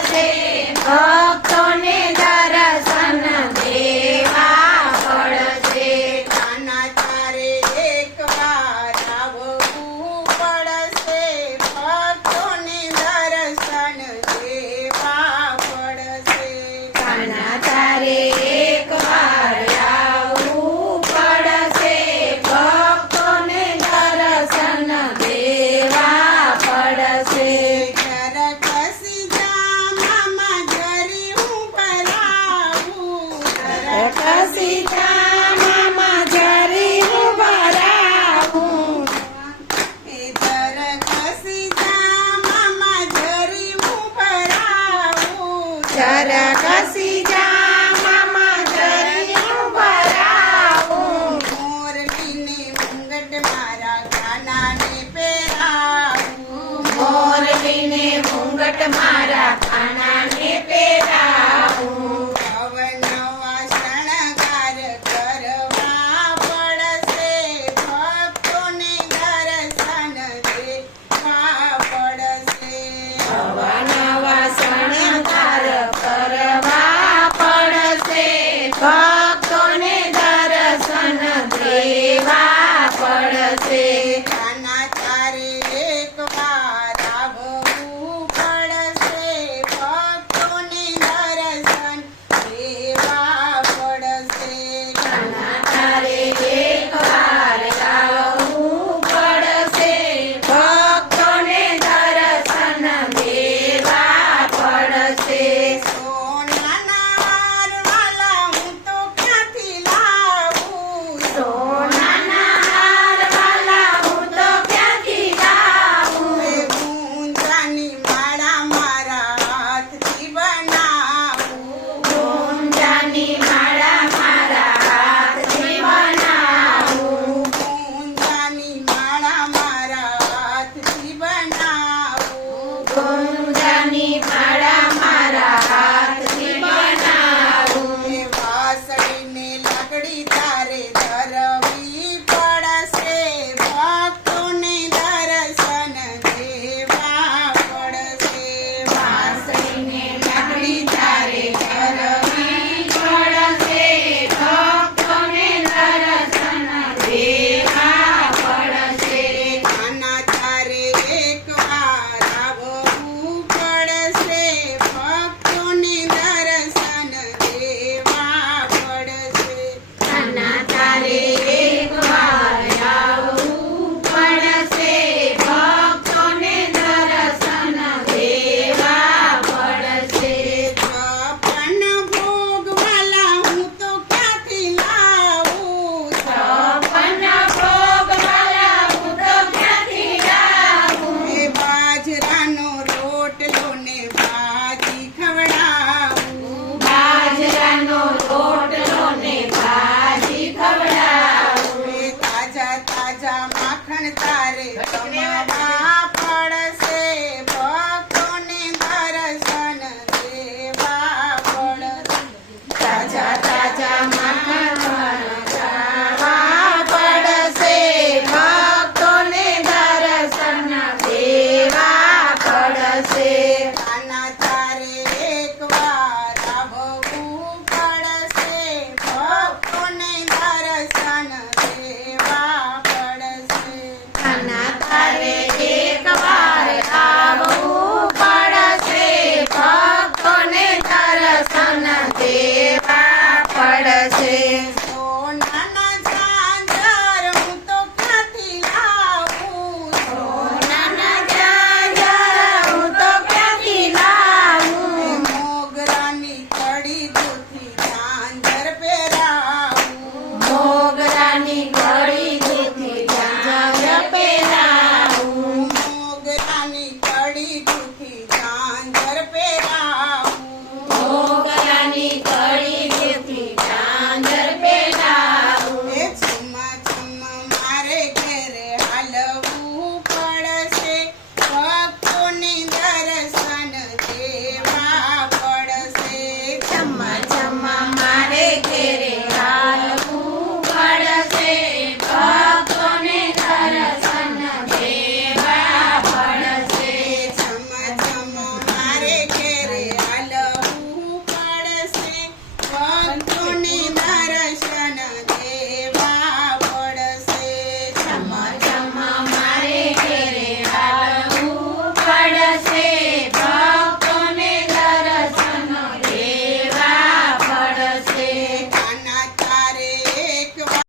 Shiva ઘર ઘસી જા મામા દરિયું ભરાવું મોરલીની મુંગટ મારા ખાનાને પહેરાવું મોરલીને મુંગટ મારા ખાનાને પહેરાવું say.